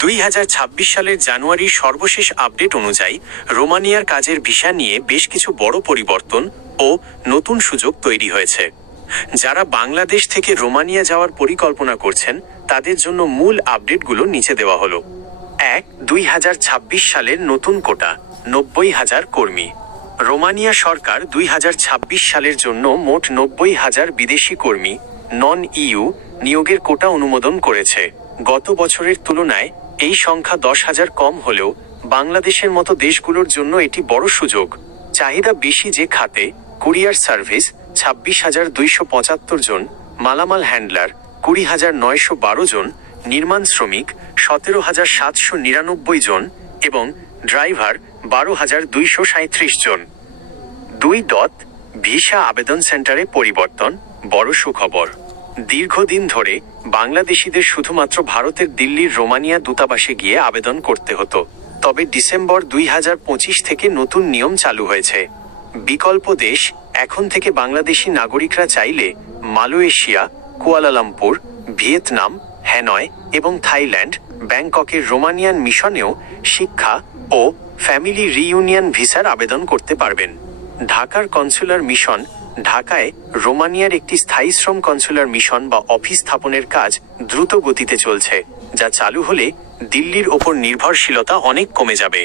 2026 সালের জানুয়ারির সর্বশেষ আপডেট অনুযায়ী রোমানিয়ার কাজের ভিসা নিয়ে বেশ কিছু বড় পরিবর্তন ও নতুন সুযোগ তৈরি হয়েছে। যারা বাংলাদেশ থেকে রোমানিয়া যাওয়ার পরিকল্পনা করছেন তাদের জন্য মূল আপডেটগুলো নিচে দেওয়া হলো। 2026 সালের নতুন কোটা 90,000 কর্মী। রোমানিয়া সরকার 2026 সালের জন্য মোট 90,000 বিদেশি কর্মী নন ইইউ নিয়োগের কোটা অনুমোদন করেছে। গত বছরের তুলনায় এই সংখ্যা 10,000 কম হলেও বাংলাদেশের মতো দেশগুলোর জন্য এটি বড় সুযোগ। চাহিদা বেশি যে খাতে কুরিয়ার সার্ভিস 26,275 জন, মালামাল হ্যান্ডলার 20,912 জন, নির্মাণ শ্রমিক 17,799 জন এবং ড্রাইভার 12,237 জন। ভিসা আবেদন সেন্টারে পরিবর্তন, বড় সুখবর। দীর্ঘদিন ধরে বাংলাদেশিদের শুধুমাত্র ভারতের দিল্লির রোমানিয়া দূতাবাসে গিয়ে আবেদন করতে হতো। তবে ডিসেম্বর 2025 থেকে নতুন নিয়ম চালু হয়েছে। বিকল্প দেশ এখন থেকে বাংলাদেশি নাগরিকরা চাইলে মালয়েশিয়া, কুয়ালালামপুর, ভিয়েতনাম, হ্যানয় এবং থাইল্যান্ড, ব্যাংককের রোমানিয়ান মিশনেও শিক্ষা ও ফ্যামিলি রিইউনিয়ন ভিসার আবেদন করতে পারবেন। ঢাকার কনসুলার মিশন ঢাকায় রোমানিয়ার একটি স্থায়ী শ্রম কনসুলার মিশন বা অফিস স্থাপনের কাজ দ্রুত গতিতে চলছে, যা চালু হলে দিল্লির ওপর নির্ভরশীলতা অনেক কমে যাবে।